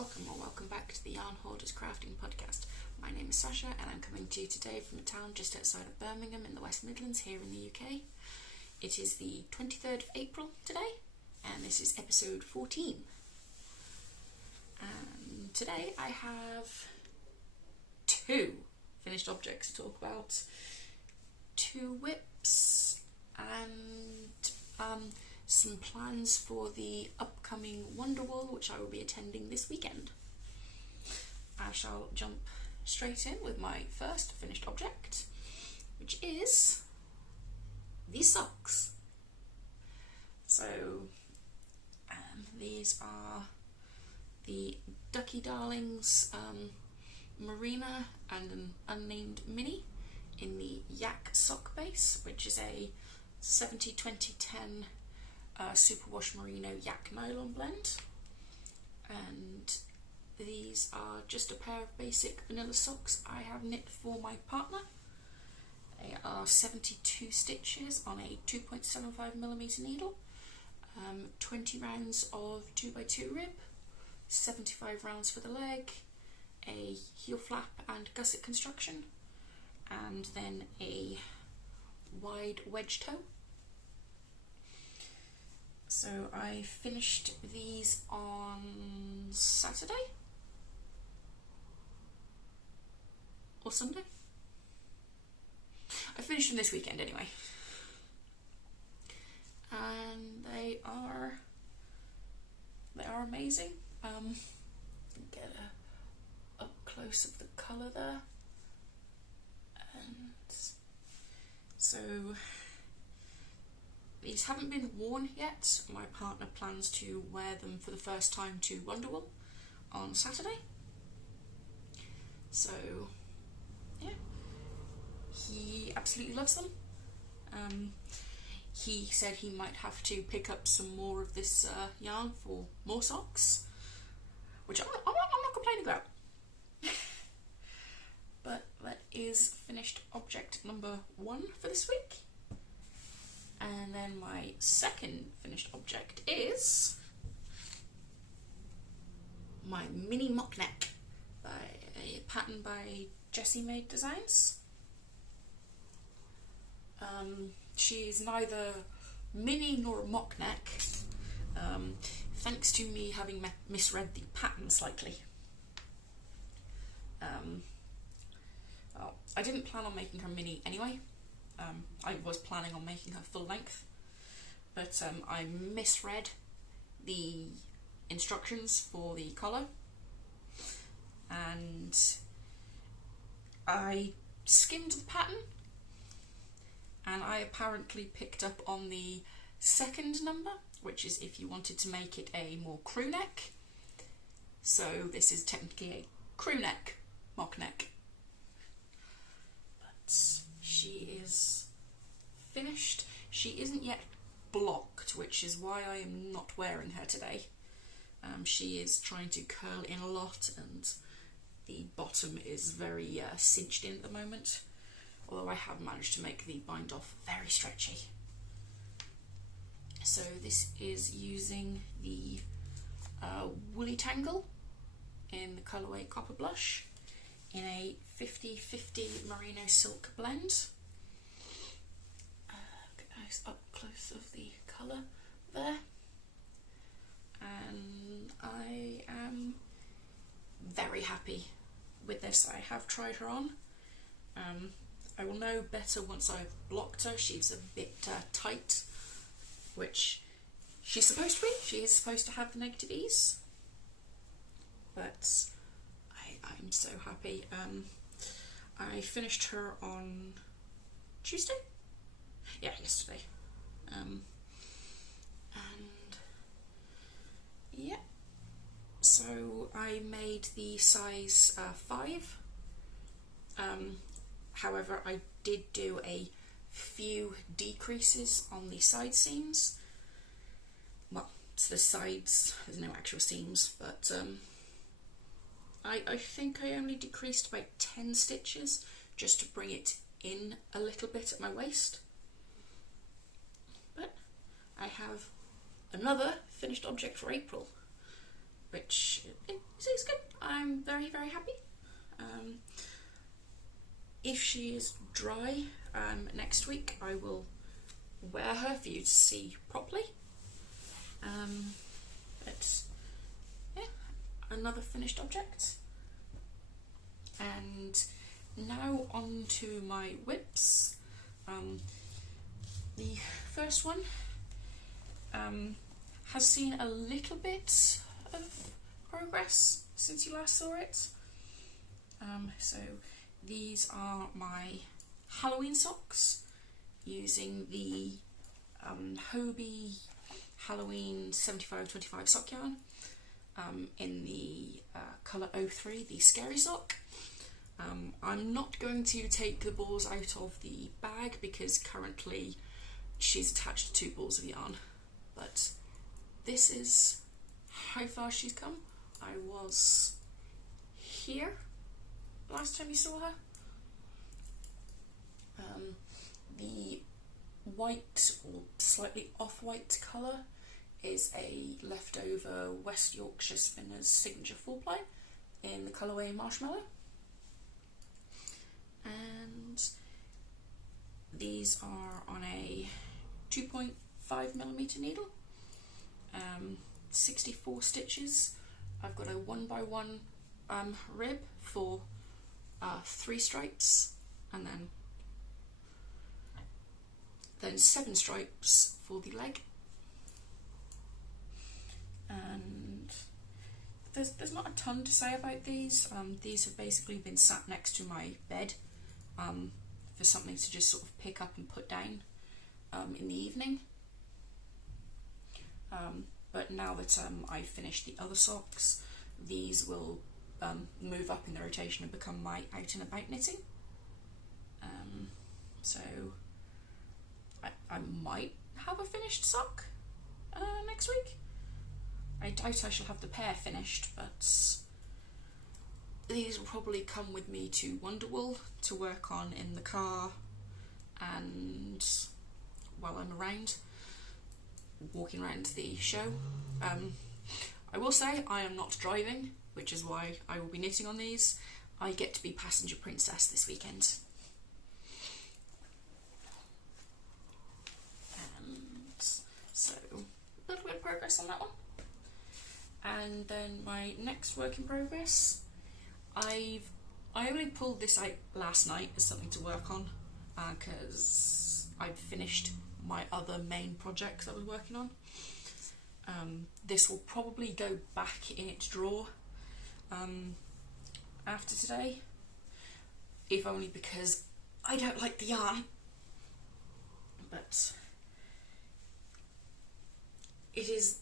welcome or welcome back to the Yarn Hoarders Crafting Podcast. My name is Sasha and I'm coming to you today from a town just outside of Birmingham in the West Midlands here in the UK. It is the 23rd of April today and this is episode 14. And today I have two finished objects to talk about. Two whips and some plans for the upcoming Wonderwool, which I will be attending this weekend. I shall jump straight in with my first finished object, which is these socks. So these are the Ducky Darlings Marina and an unnamed mini in the Yak sock base, which is a 70-20-10 superwash merino yak nylon blend. And these are just a pair of basic vanilla socks I have knit for my partner. They are 72 stitches on a 2.75mm needle, 20 rounds of 2x2 rib, 75 rounds for the leg, a heel flap and gusset construction, and then a wide wedge toe. So I finished these on Saturday or Sunday. I finished them this weekend anyway. And they are amazing. Get a up close of the colour there. And so these haven't been worn yet. My partner plans to wear them for the first time to Wonderwool on Saturday. So yeah, he absolutely loves them. He said he might have to pick up some more of this yarn for more socks, which I'm not complaining about. But that is finished object number 1 for this week. And then my second finished object is my mini mock neck, by a pattern by Jessie Maed Designs. She's neither mini nor a mock neck, thanks to me having misread the pattern slightly. Well, I didn't plan on making her mini anyway. I was planning on making her full length, but I misread the instructions for the collar and I skimmed the pattern and I apparently picked up on the second number, which is if you wanted to make it a more crew neck. So this is technically a crew neck, mock neck. But she is finished. She isn't yet blocked, which is why I am not wearing her today. She is trying to curl in a lot and the bottom is very cinched in at the moment, although I have managed to make the bind off very stretchy. So this is using the Woolly Tangle in the colourway Copper Blush in a 50-50 merino silk blend. Get a nice up close of the colour there. And I am very happy with this. I have tried her on. I will know better once I've blocked her. She's a bit tight, which she's supposed to be. She is supposed to have the negative ease. But I'm so happy. I finished her on Tuesday? Yeah, yesterday. And yeah, so I made the size 5. However, I did do a few decreases on the side seams. Well, it's the sides, there's no actual seams, but I think I only decreased about 10 stitches just to bring it in a little bit at my waist. But I have another finished object for April, which is very, very happy. If she is dry next week, I will wear her for you to see properly. But yeah, another finished object. And now on to my whips. The first one has seen a little bit of progress since you last saw it. So these are my Halloween socks using the Hobbii Halloween 75/25 sock yarn in the colour 03, the Scary Sock. I'm not going to take the balls out of the bag because currently she's attached to 2 balls of yarn, but this is how far she's come. I was here last time you saw her. The white or slightly off-white colour is a leftover West Yorkshire Spinners signature full play in the colourway Marshmallow. And these are on a 2.5mm needle, 64 stitches. I've got a 1x1 rib for 3 stripes, and then 7 stripes for the leg. And there's not a ton to say about these. These have basically been sat next to my bed for something to just sort of pick up and put down in the evening. But now that I've finished the other socks, these will move up in the rotation and become my out and about knitting. So I might have a finished sock next week. I doubt I shall have the pair finished, but these will probably come with me to Wonderwool to work on in the car and while I'm around, walking around the show. I will say I am not driving, which is why I will be knitting on these. I get to be passenger princess this weekend. And so, a little bit of progress on that one. And then my next work in progress, I only pulled this out last night as something to work on because I'd finished my other main projects I was working on. This will probably go back in its drawer after today, if only because I don't like the yarn. But it is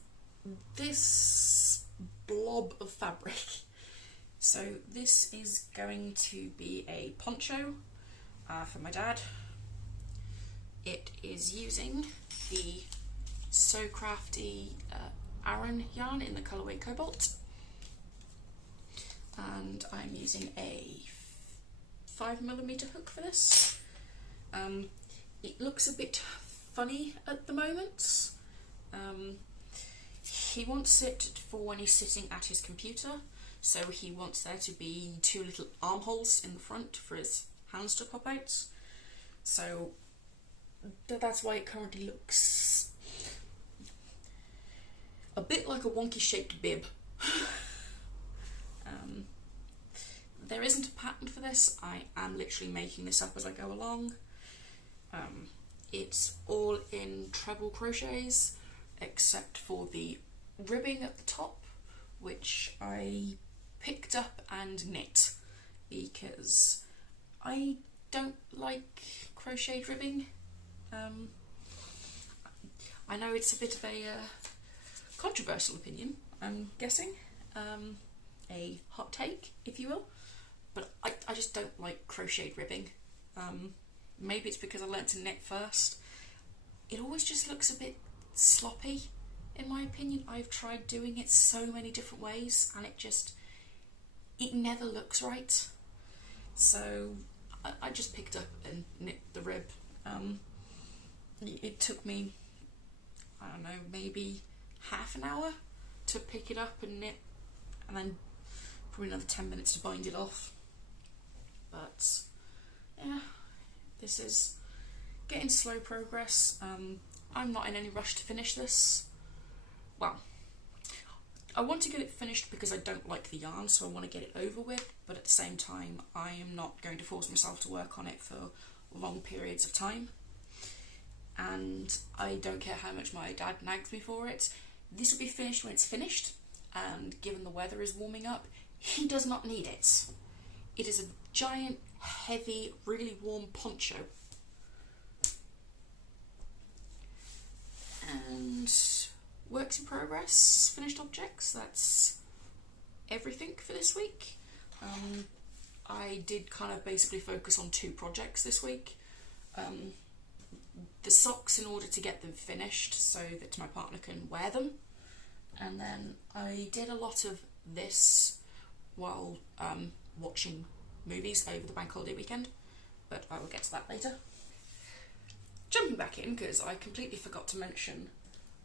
this blob of fabric. So this is going to be a poncho for my dad. It is using the So Crafty Aran yarn in the colourway Cobalt, and I'm using a 5mm hook for this. It looks a bit funny at the moment. He wants it for when he's sitting at his computer, so he wants there to be 2 little armholes in the front for his hands to pop out. So that's why it currently looks a bit like a wonky shaped bib. There isn't a pattern for this. I am literally making this up as I go along. It's all in treble crochets except for the ribbing at the top, which I picked up and knit because I don't like crocheted ribbing. I know it's a bit of a controversial opinion, I'm guessing, a hot take, if you will, but I just don't like crocheted ribbing. Maybe it's because I learnt to knit first. It always just looks a bit sloppy, in my opinion. I've tried doing it so many different ways and it never looks right. So I just picked up and knit the rib. It took me, I don't know, maybe half an hour to pick it up and knit, and then probably another 10 minutes to bind it off. But yeah, this is getting slow progress. I'm not in any rush to finish this. Well, I want to get it finished because I don't like the yarn, so I want to get it over with, but at the same time I am not going to force myself to work on it for long periods of time. And I don't care how much my dad nags me for it. This will be finished when it's finished, and given the weather is warming up, he does not need it. It is a giant, heavy, really warm poncho. And works in progress, finished objects, that's everything for this week. I did kind of basically focus on 2 projects this week. The socks in order to get them finished so that my partner can wear them. And then I did a lot of this while watching movies over the bank holiday weekend, but I will get to that later. Jumping back in, because I completely forgot to mention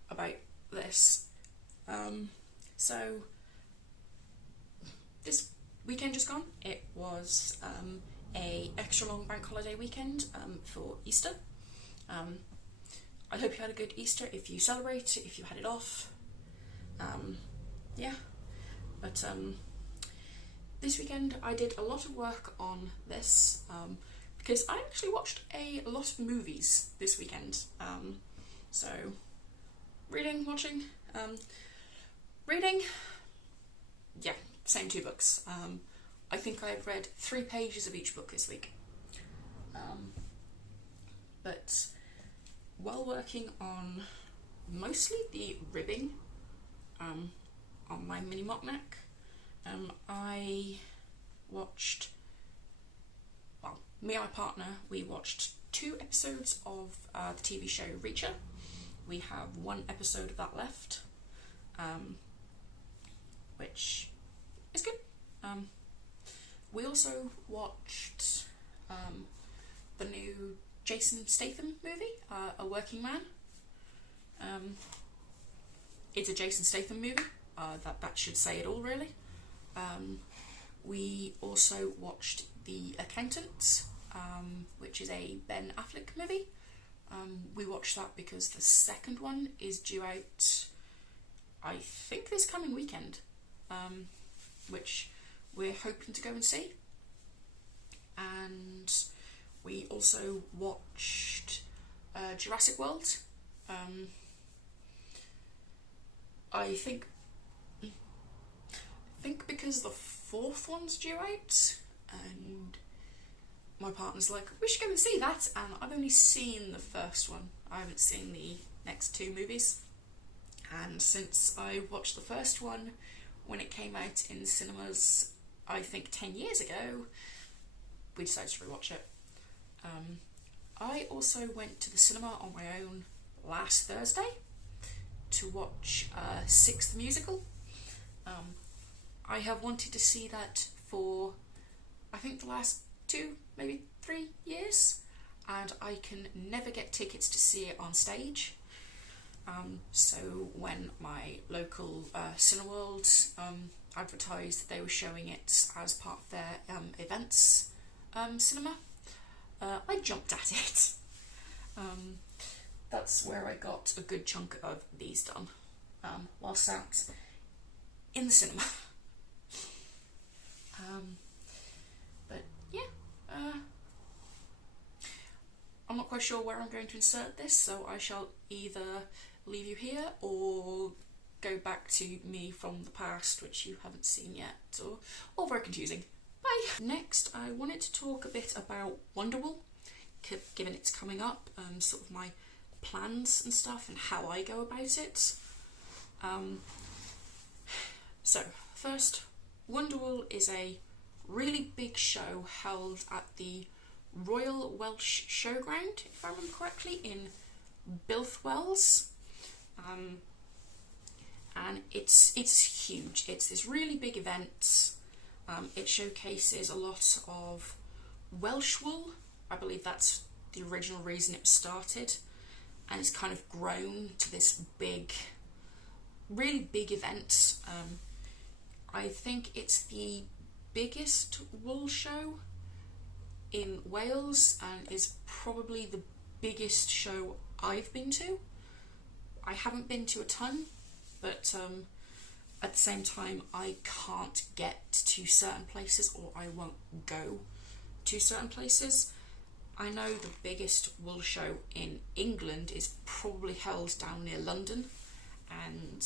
about this. So this weekend just gone, it was a extra long bank holiday weekend for Easter. I hope you had a good Easter if you celebrate, if you had it off. Yeah, but this weekend I did a lot of work on this because I actually watched a lot of movies this weekend. So reading, watching, reading, yeah, same 2 books. I think I've read 3 pages of each book this week. But while working on mostly the ribbing on my mini mock neck, I watched, well, me and my partner, we watched 2 episodes of the TV show Reacher. We have 1 episode of that left, which is good. We also watched the new Jason Statham movie, A Working Man. It's a Jason Statham movie, that should say it all really. We also watched The Accountant, which is a Ben Affleck movie. We watched that because the second one is due out, I think, this coming weekend, which we're hoping to go and see. And we also watched Jurassic World. I think because the 4th one's due out, and my partner's like, we should go and see that, and I've only seen the first one. I haven't seen the next 2 movies. And since I watched the first one when it came out in cinemas, I think 10 years ago, we decided to rewatch it. I also went to the cinema on my own last Thursday to watch Six the Musical. I have wanted to see that for, I think, the last 2, maybe 3 years, and I can never get tickets to see it on stage. So when my local Cineworld advertised that they were showing it as part of their events cinema, I jumped at it. That's where I got a good chunk of these done, while sat in the cinema. But yeah, I'm not quite sure where I'm going to insert this, so I shall either leave you here or go back to me from the past, which you haven't seen yet, or all very confusing. Bye! Next, I wanted to talk a bit about Wonderwool, given it's coming up, sort of my plans and stuff and how I go about it. So, first, Wonderwool is a really big show held at the Royal Welsh Showground, if I remember correctly, in Bilthwells. And it's huge. It's this really big event. It showcases a lot of Welsh wool. I believe that's the original reason it started, and it's kind of grown to this big, really big event. I think it's the biggest wool show in Wales and is probably the biggest show I've been to. I haven't been to a ton, but at the same time I can't get to certain places, or I won't go to certain places. I know the biggest wool show in England is probably held down near London, and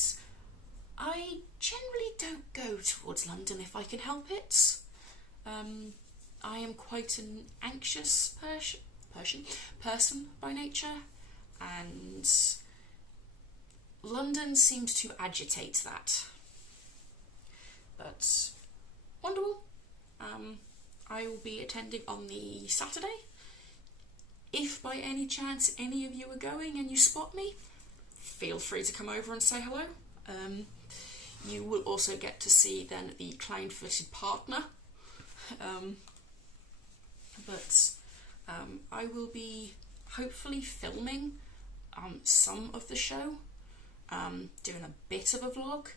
I generally don't go towards London if I can help it. I am quite an anxious person by nature, and London seems to agitate that. But Wonderwool, I will be attending on the Saturday. If by any chance any of you are going and you spot me, feel free to come over and say hello. You will also get to see then the clown-footed partner. But I will be hopefully filming some of the show, doing a bit of a vlog.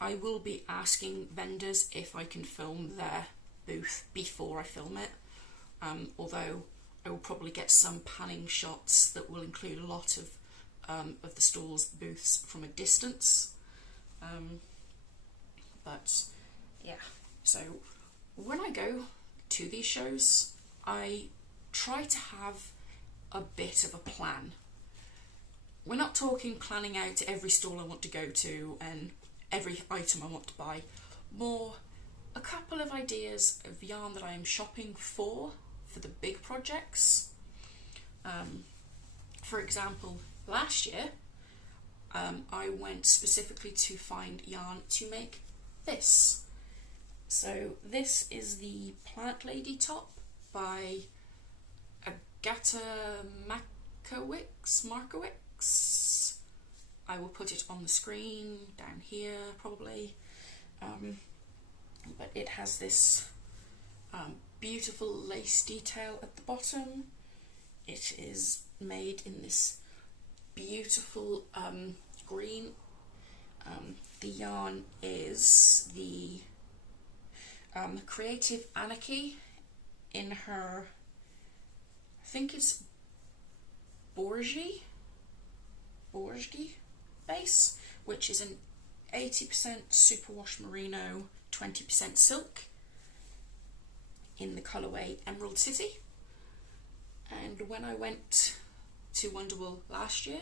I will be asking vendors if I can film their booth before I film it, although I will probably get some panning shots that will include a lot of the stall's booths from a distance. But yeah, so when I go to these shows, I try to have a bit of a plan. We're not talking planning out every stall I want to go to and every item I want to buy, more a couple of ideas of yarn that I am shopping for the big projects. For example, last year I went specifically to find yarn to make this. So this is the Plant Lady top by Agata Machiewicz. I will put it on the screen down here probably, but it has this beautiful lace detail at the bottom. It is made in this beautiful green. The yarn is the Creative Anarchy in her, I think it's Bourgeois base, which is an 80% superwash merino, 20% silk in the colourway Emerald City. And when I went to Wonderwool last year,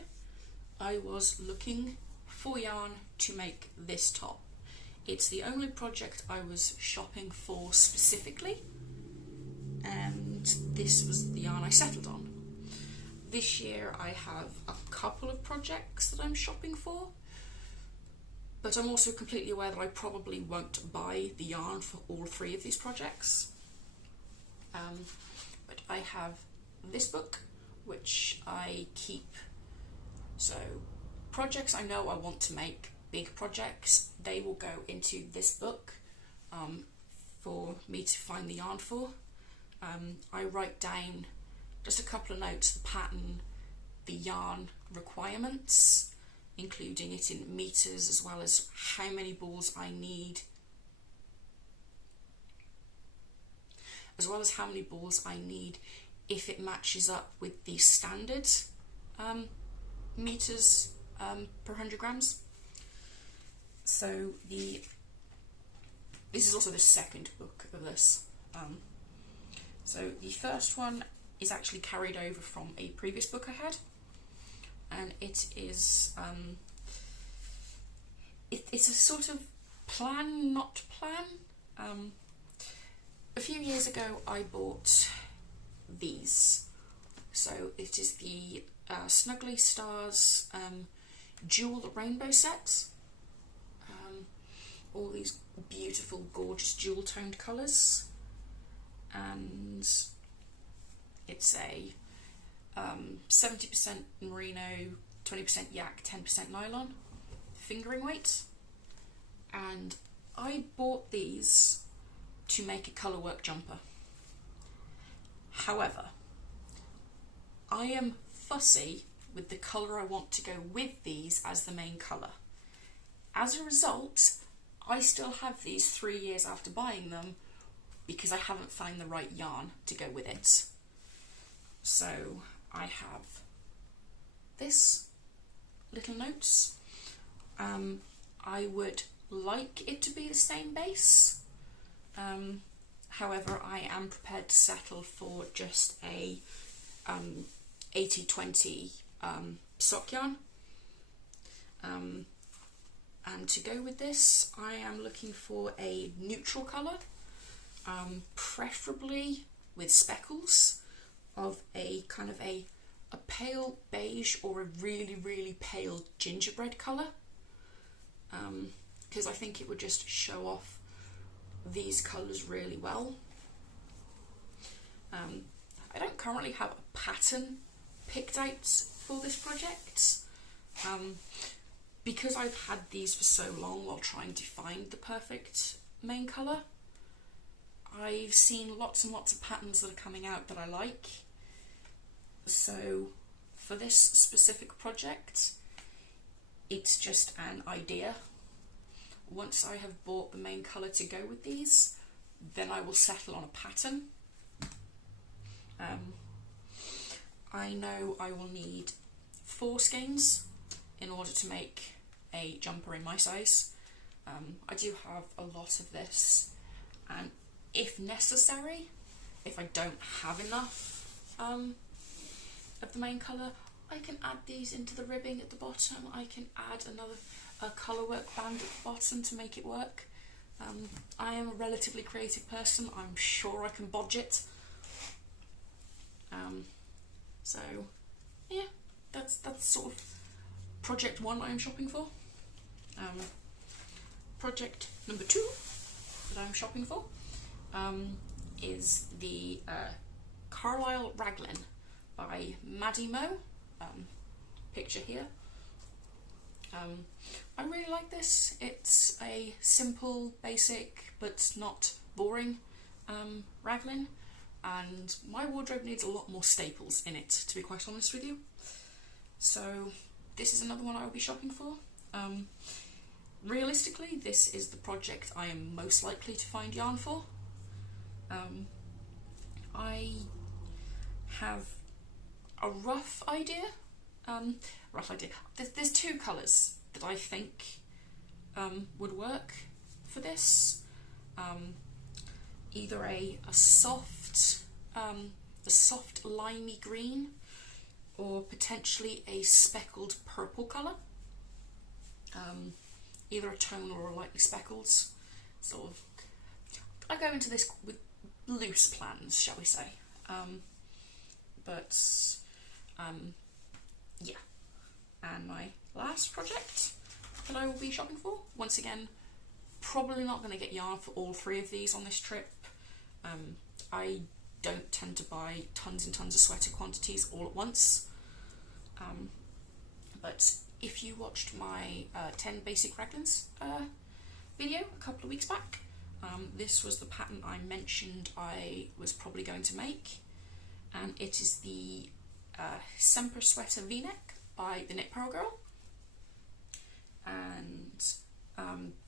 I was looking for yarn to make this top. It's the only project I was shopping for specifically, and this was the yarn I settled on. This year I have a couple of projects that I'm shopping for, but I'm also completely aware that I probably won't buy the yarn for all three of these projects. But I have this book, which I keep. So projects I know I want to make, big projects, they will go into this book for me to find the yarn for. I write down just a couple of notes, the pattern, the yarn requirements, including it in meters, as well as how many balls I need, if it matches up with the standard meters per 100 grams. So this is also the second book of this. So the first one is actually carried over from a previous book I had, and it is it's a sort of plan not plan. A few years ago I bought these. So it is the Snuggly Stars Jewel Rainbow sets. All these beautiful, gorgeous jewel toned colours, and it's a 70% merino, 20% yak, 10% nylon fingering weight, and I bought these to make a colourwork jumper. However, I am fussy with the colour I want to go with these as the main colour. As a result, I still have these 3 years after buying them because I haven't found the right yarn to go with it. So I have this little notes. I would like it to be the same base. However, I am prepared to settle for just a 80-20 sock yarn. And to go with this, I am looking for a neutral colour, preferably with speckles of a kind of a pale beige or a really, really pale gingerbread colour, because I think it would just show off these colours really well. I don't currently have a pattern picked out for this project, because I've had these for so long while trying to find the perfect main colour. I've seen lots and lots of patterns that are coming out that I like. So for this specific project, it's just an idea. Once I have bought the main colour to go with these, then I will settle on a pattern. I know I will need 4 skeins in order to make a jumper in my size. I do have a lot of this, and if necessary, if I don't have enough of the main colour, I can add these into the ribbing at the bottom. I can add a colourwork band at the bottom to make it work. I am a relatively creative person. I'm sure I can bodge it. So yeah, that's sort of project 1 I'm shopping for. Project number 2 that I'm shopping for is the Carlisle Raglan by Maddy. Picture here. I really like this. It's a simple, basic, but not boring raglan, and my wardrobe needs a lot more staples in it, to be quite honest with you. So this is another one I will be shopping for. Realistically, this is the project I am most likely to find yarn for. I have a rough idea. There's 2 colours that I think would work for this. Either a soft limey green, or potentially a speckled purple colour. Either a tone or a lightly speckled. Sort of. I go into this with loose plans, shall we say. Yeah. And my last project that I will be shopping for, once again, probably not going to get yarn for all 3 of these on this trip. I don't tend to buy tons and tons of sweater quantities all at once. But if you watched my 10 basic raglans video a couple of weeks back, this was the pattern I mentioned I was probably going to make, and it is the Semper Sweater V-neck by the Knit Pearl Girl, and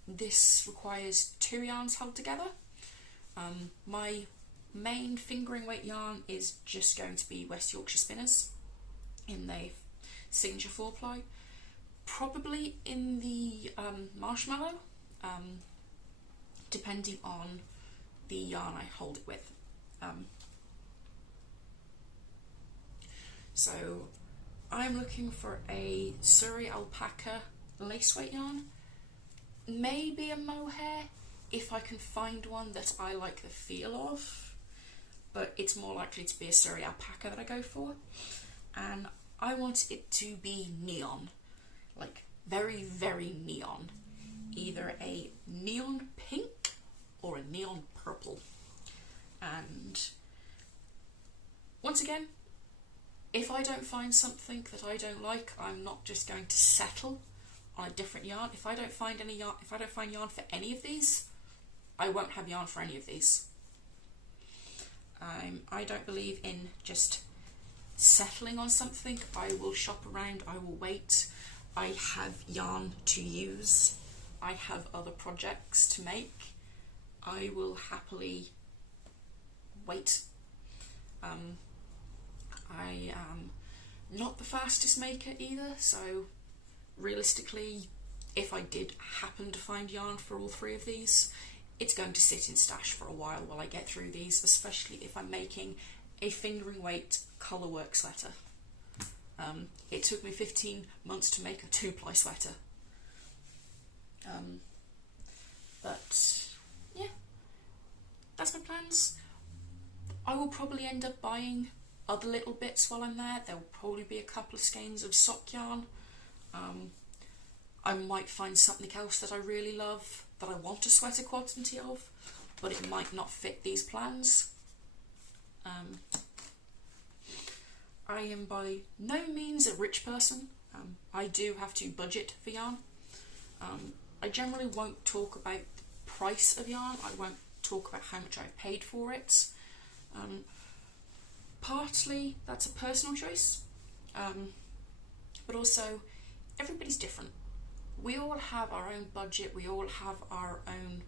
this requires 2 yarns held together. My main fingering weight yarn is just going to be West Yorkshire Spinners in the signature 4-ply, probably in the Marshmallow, depending on the yarn I hold it with. So I'm looking for a Surrey alpaca lace weight yarn, maybe a mohair if I can find one that I like the feel of, but it's more likely to be a Surrey alpaca that I go for. And I want it to be neon, like very, very neon, either a neon pink or a neon purple. And once again, if I don't find something that I don't like, I'm not just going to settle on a different yarn. If I don't find any yarn, if I don't find yarn for any of these, I won't have yarn for any of these. I don't believe in just settling on something. I will shop around, I will wait. I have yarn to use I have other projects to make, I will happily wait. I am not the fastest maker either, so realistically, if I did happen to find yarn for all 3 of these, it's going to sit in stash for a while I get through these, especially if I'm making a fingering weight colourwork sweater. It took me 15 months to make a 2-ply sweater. But yeah, that's my plans. I will probably end up buying other little bits while I'm there. There will probably be a couple of skeins of sock yarn. I might find something else that I really love that I want a sweater quantity of, but it might not fit these plans. I am by no means a rich person. I do have to budget for yarn. I generally won't talk about the price of yarn. I won't talk about how much I paid for it. Partly that's a personal choice, but also everybody's different. We all have our own budget, we all have our own,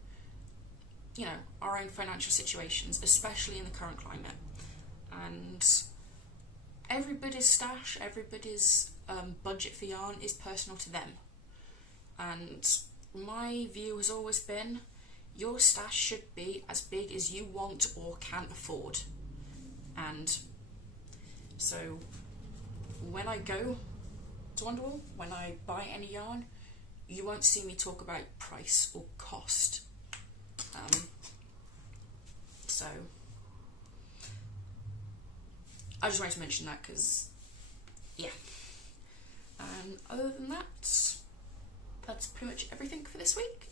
you know, our own financial situations, especially in the current climate. And everybody's stash, everybody's budget for yarn is personal to them. And my view has always been, your stash should be as big as you want or can afford. And so when I go to Wonderwool, when I buy any yarn, you won't see me talk about price or cost. So I just wanted to mention that because, yeah. And other than that, that's pretty much everything for this week.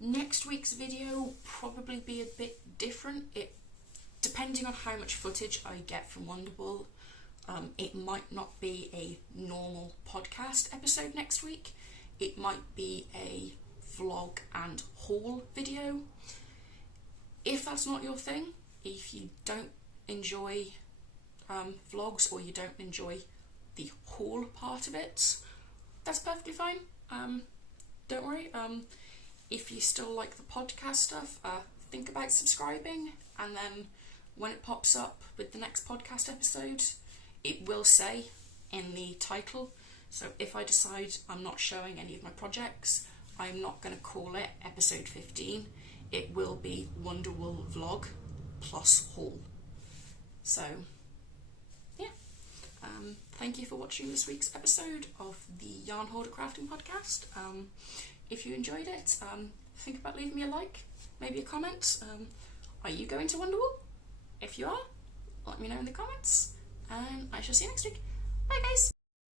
Next week's video will probably be a bit different. Depending on how much footage I get from Wonderwool, it might not be a normal podcast episode next week. It might be a vlog and haul video. If that's not your thing, if you don't enjoy vlogs or you don't enjoy the haul part of it, that's perfectly fine. Don't worry. If you still like the podcast stuff, think about subscribing, and then when it pops up with the next podcast episode, it will say in the title. So if I decide I'm not showing any of my projects, I'm not going to call it episode 15. It will be Wonderwool vlog plus haul. So yeah, thank you for watching this week's episode of the Yarn Hoarder Crafting Podcast. If you enjoyed it, think about leaving me a like, maybe a comment. Are you going to Wonderwool? If you are, let me know in the comments, and I shall see you next week. Bye guys!